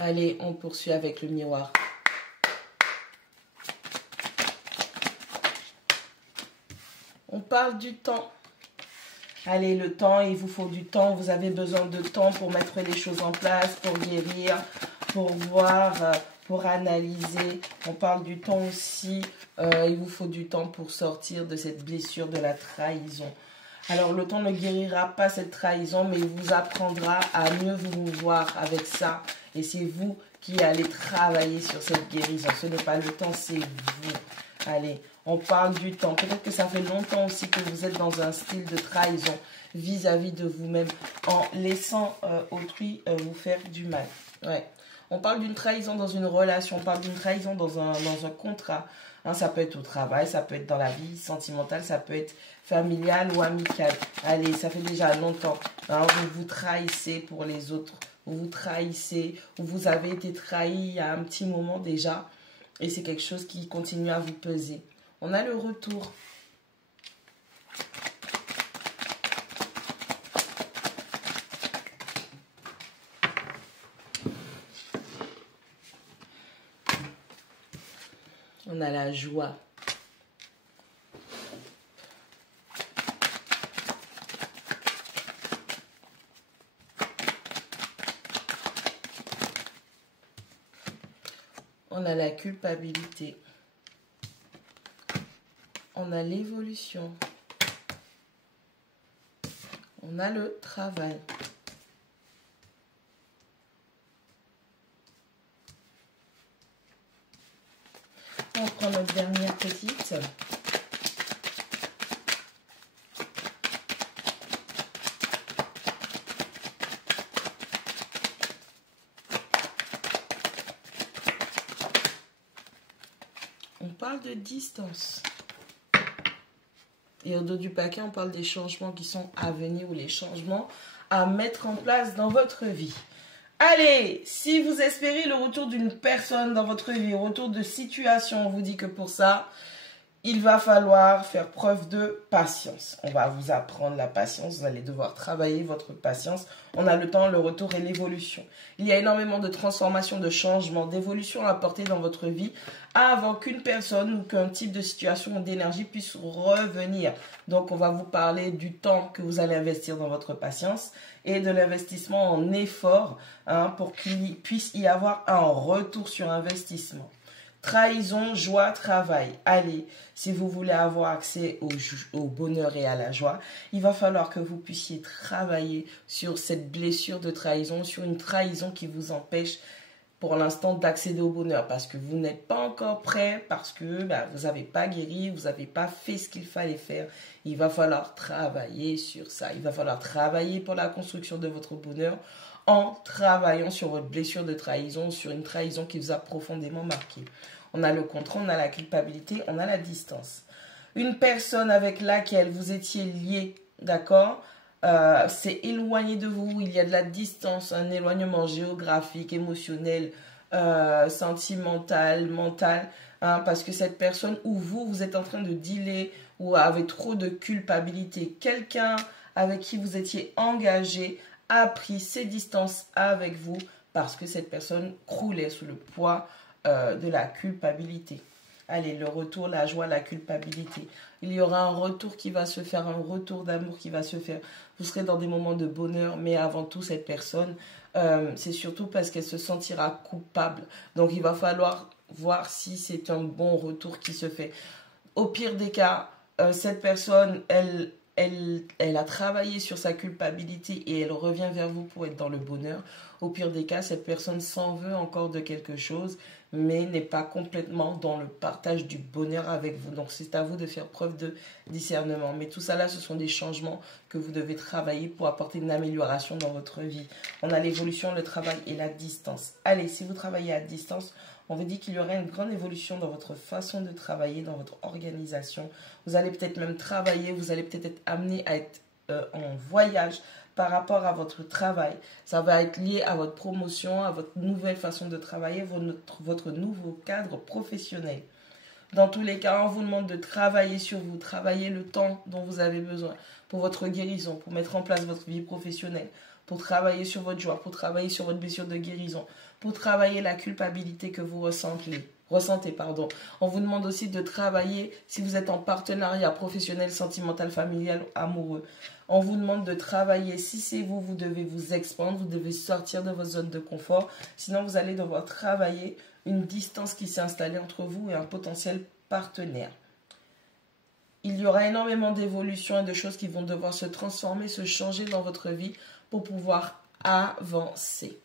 Allez, on poursuit avec le miroir. On parle du temps. Allez, le temps, il vous faut du temps. Vous avez besoin de temps pour mettre les choses en place, pour guérir, pour voir, pour analyser. On parle du temps aussi. Il vous faut du temps pour sortir de cette blessure de la trahison. Alors, le temps ne guérira pas cette trahison, mais il vous apprendra à mieux vous voir avec ça. Et c'est vous qui allez travailler sur cette guérison. Ce n'est pas le temps, c'est vous. Allez, on parle du temps. Peut-être que ça fait longtemps aussi que vous êtes dans un style de trahison vis-à-vis de vous-même en laissant autrui vous faire du mal. Ouais. On parle d'une trahison dans une relation, on parle d'une trahison dans un contrat. Hein, ça peut être au travail, ça peut être dans la vie sentimentale, ça peut être familial ou amical. Allez, ça fait déjà longtemps. Hein, vous vous trahissez pour les autres. Vous vous trahissez, vous avez été trahi il y a un petit moment déjà. Et c'est quelque chose qui continue à vous peser. On a le retour. On a la joie. On a la culpabilité. On a l'évolution. On a le travail. On prend notre dernière petite. On parle de distance. Et au dos du paquet, on parle des changements qui sont à venir ou les changements à mettre en place dans votre vie. Allez, si vous espérez le retour d'une personne dans votre vie, retour de situation, on vous dit que pour ça, il va falloir faire preuve de patience. On va vous apprendre la patience, vous allez devoir travailler votre patience. On a le temps, le retour et l'évolution. Il y a énormément de transformations, de changements, d'évolutions à apporter dans votre vie avant qu'une personne ou qu'un type de situation ou d'énergie puisse revenir. Donc, on va vous parler du temps que vous allez investir dans votre patience et de l'investissement en effort pour qu'il puisse y avoir un retour sur investissement. Trahison, joie, travail. Allez, si vous voulez avoir accès au bonheur et à la joie, il va falloir que vous puissiez travailler sur cette blessure de trahison, sur une trahison qui vous empêche pour l'instant d'accéder au bonheur parce que vous n'êtes pas encore prêt, parce que vous n'avez pas guéri, vous n'avez pas fait ce qu'il fallait faire. Il va falloir travailler sur ça. Il va falloir travailler pour la construction de votre bonheur en travaillant sur votre blessure de trahison, sur une trahison qui vous a profondément marqué. On a le contrôle, on a la culpabilité, on a la distance. Une personne avec laquelle vous étiez lié, d'accord, s'est éloignée de vous, il y a de la distance, un éloignement géographique, émotionnel, sentimental, mental, parce que cette personne ou vous êtes en train de dealer ou avez trop de culpabilité. Quelqu'un avec qui vous étiez engagé a pris ses distances avec vous parce que cette personne croulait sous le poids de la culpabilité. Allez, le retour, la joie, la culpabilité. Il y aura un retour qui va se faire, un retour d'amour qui va se faire. Vous serez dans des moments de bonheur, mais avant tout, cette personne, c'est surtout parce qu'elle se sentira coupable. Donc, il va falloir voir si c'est un bon retour qui se fait. Au pire des cas, cette personne, elle a travaillé sur sa culpabilité et elle revient vers vous pour être dans le bonheur. Au pire des cas, cette personne s'en veut encore de quelque chose, mais n'est pas complètement dans le partage du bonheur avec vous. Donc, c'est à vous de faire preuve de discernement. Mais tout ça là, ce sont des changements que vous devez travailler pour apporter une amélioration dans votre vie. On a l'évolution, le travail et la distance. Allez, si vous travaillez à distance, on vous dit qu'il y aura une grande évolution dans votre façon de travailler, dans votre organisation. Vous allez peut-être même travailler, vous allez peut-être être amené à être en voyage par rapport à votre travail. Ça va être lié à votre promotion, à votre nouvelle façon de travailler, votre nouveau cadre professionnel. Dans tous les cas, on vous demande de travailler sur vous, travailler le temps dont vous avez besoin pour votre guérison, pour mettre en place votre vie professionnelle, pour travailler sur votre joie, pour travailler sur votre blessure de guérison, pour travailler la culpabilité que vous ressentez. On vous demande aussi de travailler si vous êtes en partenariat professionnel, sentimental, familial, amoureux. On vous demande de travailler, si c'est vous, vous devez vous expandre, vous devez sortir de votre zone de confort. Sinon, vous allez devoir travailler une distance qui s'est installée entre vous et un potentiel partenaire. Il y aura énormément d'évolutions et de choses qui vont devoir se transformer, se changer dans votre vie pour pouvoir avancer.